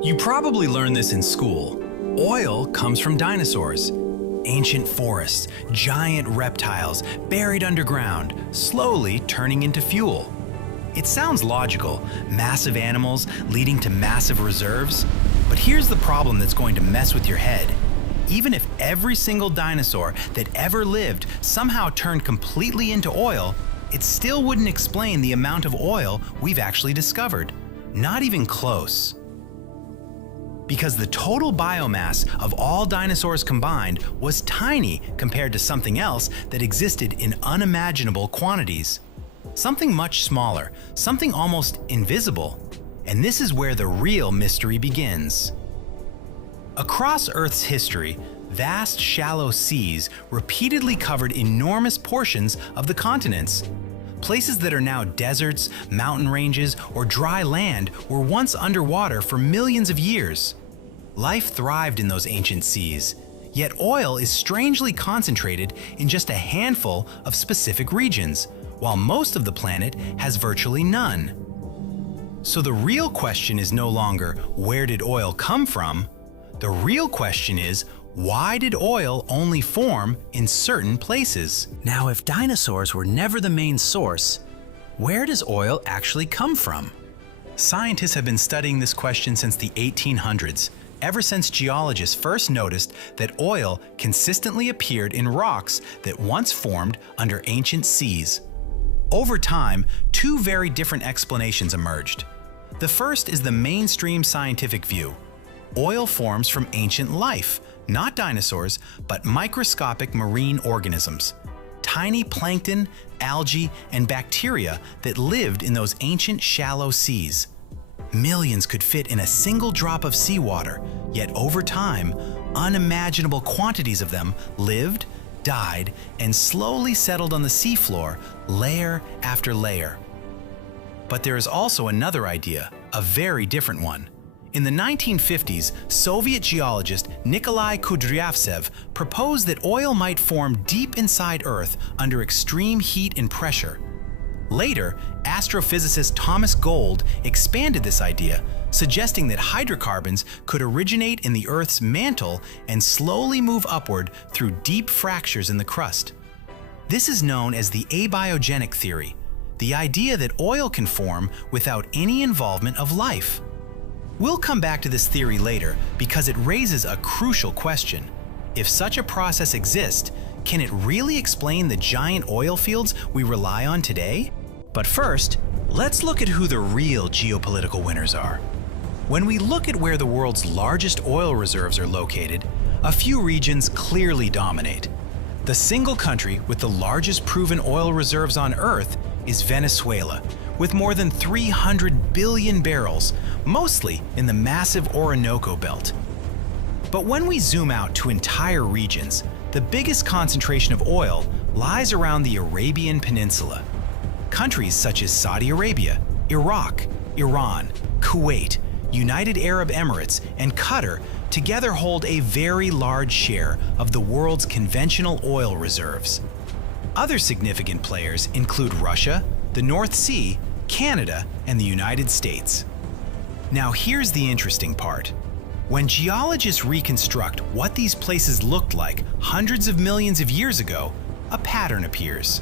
You probably learned this in school. Oil comes from dinosaurs. Ancient forests, giant reptiles buried underground, slowly turning into fuel. It sounds logical, massive animals leading to massive reserves. But here's the problem that's going to mess with your head. Even if every single dinosaur that ever lived somehow turned completely into oil, it still wouldn't explain the amount of oil we've actually discovered. Not even close. Because the total biomass of all dinosaurs combined was tiny compared to something else that existed in unimaginable quantities. Something much smaller, something almost invisible. And this is where the real mystery begins. Across Earth's history, vast shallow seas repeatedly covered enormous portions of the continents. Places that are now deserts, mountain ranges, or dry land were once underwater for millions of years. Life thrived in those ancient seas, yet oil is strangely concentrated in just a handful of specific regions, while most of the planet has virtually none. So the real question is no longer, where did oil come from? The real question is, why did oil only form in certain places? Now, if dinosaurs were never the main source, where does oil actually come from? Scientists have been studying this question since the 1800s, ever since geologists first noticed that oil consistently appeared in rocks that once formed under ancient seas. Over time, two very different explanations emerged. The first is the mainstream scientific view. Oil forms from ancient life, not dinosaurs, but microscopic marine organisms. Tiny plankton, algae, and bacteria that lived in those ancient shallow seas. Millions could fit in a single drop of seawater, yet over time, unimaginable quantities of them lived, died, and slowly settled on the seafloor, layer after layer. But there is also another idea, a very different one. In the 1950s, Soviet geologist Nikolai Kudryavtsev proposed that oil might form deep inside Earth under extreme heat and pressure. Later, astrophysicist Thomas Gold expanded this idea, suggesting that hydrocarbons could originate in the Earth's mantle and slowly move upward through deep fractures in the crust. This is known as the abiogenic theory, the idea that oil can form without any involvement of life. We'll come back to this theory later because it raises a crucial question. If such a process exists, can it really explain the giant oil fields we rely on today? But first, let's look at who the real geopolitical winners are. When we look at where the world's largest oil reserves are located, a few regions clearly dominate. The single country with the largest proven oil reserves on Earth is Venezuela, with more than 300 billion barrels, mostly in the massive Orinoco Belt. But when we zoom out to entire regions, the biggest concentration of oil lies around the Arabian Peninsula. Countries such as Saudi Arabia, Iraq, Iran, Kuwait, United Arab Emirates, and Qatar together hold a very large share of the world's conventional oil reserves. Other significant players include Russia, the North Sea, Canada, and the United States. Now here's the interesting part. When geologists reconstruct what these places looked like hundreds of millions of years ago, a pattern appears.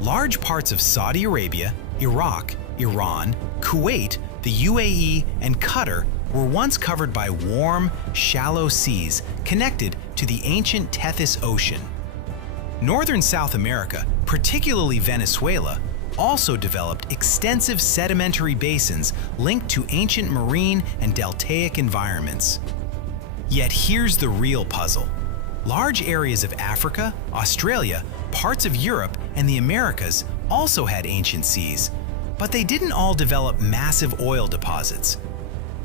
Large parts of Saudi Arabia, Iraq, Iran, Kuwait, the UAE, and Qatar were once covered by warm, shallow seas connected to the ancient Tethys Ocean. Northern South America, particularly Venezuela, also developed extensive sedimentary basins linked to ancient marine and deltaic environments. Yet here's the real puzzle. Large areas of Africa, Australia, parts of Europe, and the Americas also had ancient seas, but they didn't all develop massive oil deposits.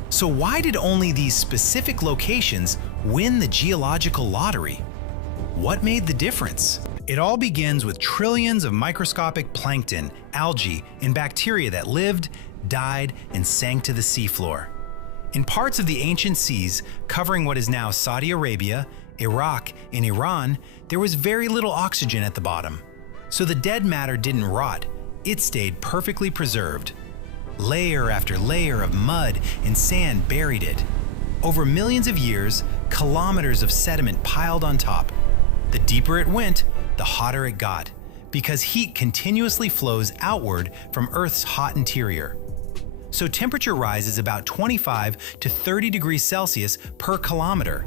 So why did only these specific locations win the geological lottery? What made the difference? It all begins with trillions of microscopic plankton, algae, and bacteria that lived, died, and sank to the seafloor. In parts of the ancient seas covering what is now Saudi Arabia, Iraq, and Iran, there was very little oxygen at the bottom. So the dead matter didn't rot, it stayed perfectly preserved. Layer after layer of mud and sand buried it. Over millions of years, kilometers of sediment piled on top. The deeper it went, the hotter it got, because heat continuously flows outward from Earth's hot interior. So temperature rises about 25 to 30 degrees Celsius per kilometer.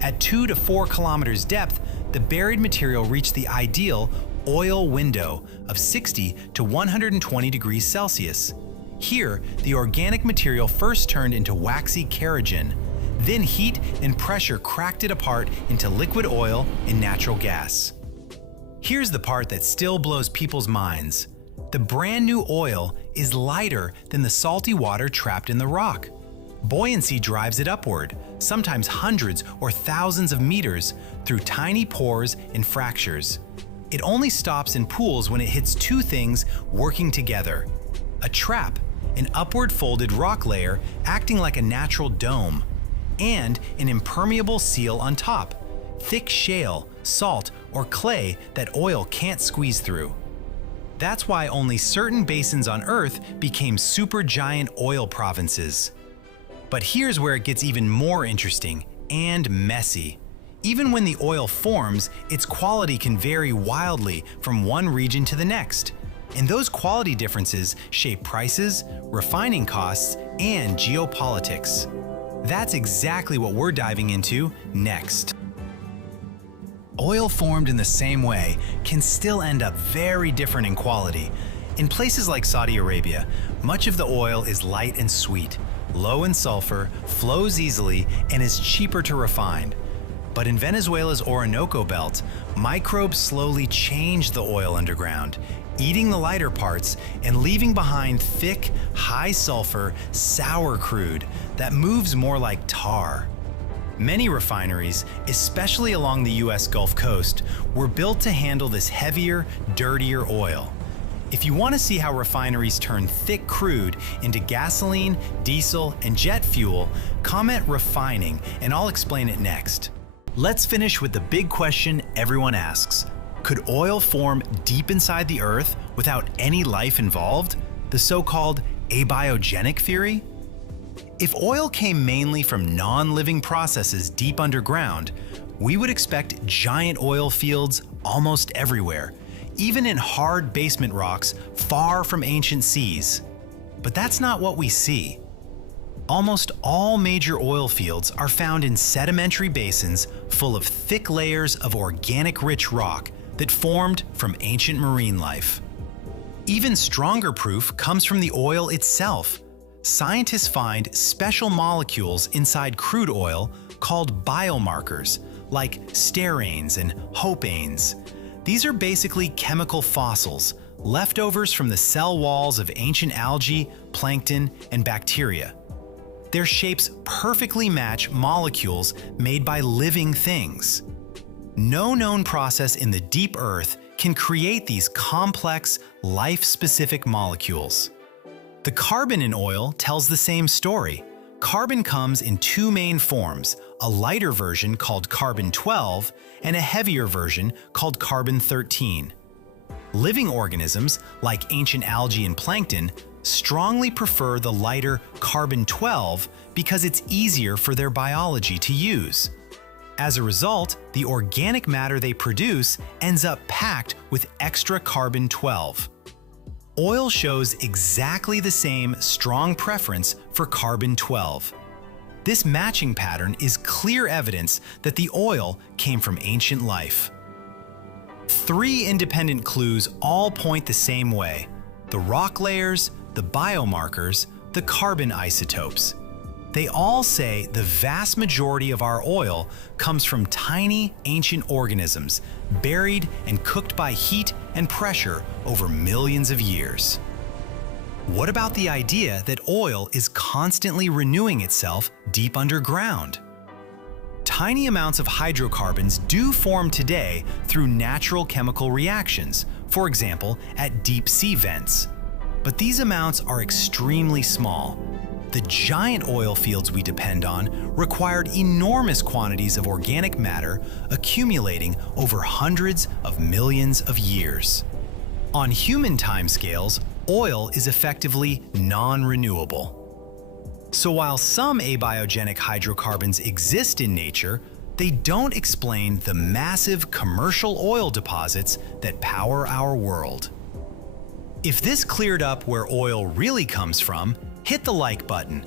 At 2 to 4 kilometers depth, the buried material reached the ideal oil window of 60 to 120 degrees Celsius. Here, the organic material first turned into waxy kerogen. Then heat and pressure cracked it apart into liquid oil and natural gas. Here's the part that still blows people's minds. The brand new oil is lighter than the salty water trapped in the rock. Buoyancy drives it upward, sometimes hundreds or thousands of meters, through tiny pores and fractures. It only stops in pools when it hits two things working together: a trap, an upward folded rock layer acting like a natural dome, and an impermeable seal on top, thick shale, salt, or clay that oil can't squeeze through. That's why only certain basins on Earth became supergiant oil provinces. But here's where it gets even more interesting and messy. Even when the oil forms, its quality can vary wildly from one region to the next. And those quality differences shape prices, refining costs, and geopolitics. That's exactly what we're diving into next. Oil formed in the same way can still end up very different in quality. In places like Saudi Arabia, much of the oil is light and sweet, low in sulfur, flows easily, and is cheaper to refine. But in Venezuela's Orinoco Belt, microbes slowly change the oil underground, eating the lighter parts and leaving behind thick, high-sulfur, sour crude that moves more like tar. Many refineries, especially along the US Gulf Coast, were built to handle this heavier, dirtier oil. If you want to see how refineries turn thick crude into gasoline, diesel, and jet fuel, comment refining and I'll explain it next. Let's finish with the big question everyone asks. Could oil form deep inside the Earth without any life involved? The so-called abiogenic theory? If oil came mainly from non-living processes deep underground, we would expect giant oil fields almost everywhere, even in hard basement rocks far from ancient seas. But that's not what we see. Almost all major oil fields are found in sedimentary basins full of thick layers of organic-rich rock that formed from ancient marine life. Even stronger proof comes from the oil itself. Scientists find special molecules inside crude oil called biomarkers, like steranes and hopanes. These are basically chemical fossils, leftovers from the cell walls of ancient algae, plankton, and bacteria. Their shapes perfectly match molecules made by living things. No known process in the deep earth can create these complex, life-specific molecules. The carbon in oil tells the same story. Carbon comes in two main forms, a lighter version called carbon-12 and a heavier version called carbon-13. Living organisms, like ancient algae and plankton, strongly prefer the lighter carbon-12 because it's easier for their biology to use. As a result, the organic matter they produce ends up packed with extra carbon-12. Oil shows exactly the same strong preference for carbon-12. This matching pattern is clear evidence that the oil came from ancient life. Three independent clues all point the same way: the rock layers, the biomarkers, the carbon isotopes. They all say the vast majority of our oil comes from tiny ancient organisms buried and cooked by heat and pressure over millions of years. What about the idea that oil is constantly renewing itself deep underground? Tiny amounts of hydrocarbons do form today through natural chemical reactions, for example, at deep sea vents. But these amounts are extremely small. The giant oil fields we depend on required enormous quantities of organic matter accumulating over hundreds of millions of years. On human timescales, oil is effectively non-renewable. So while some abiogenic hydrocarbons exist in nature, they don't explain the massive commercial oil deposits that power our world. If this cleared up where oil really comes from, hit the like button.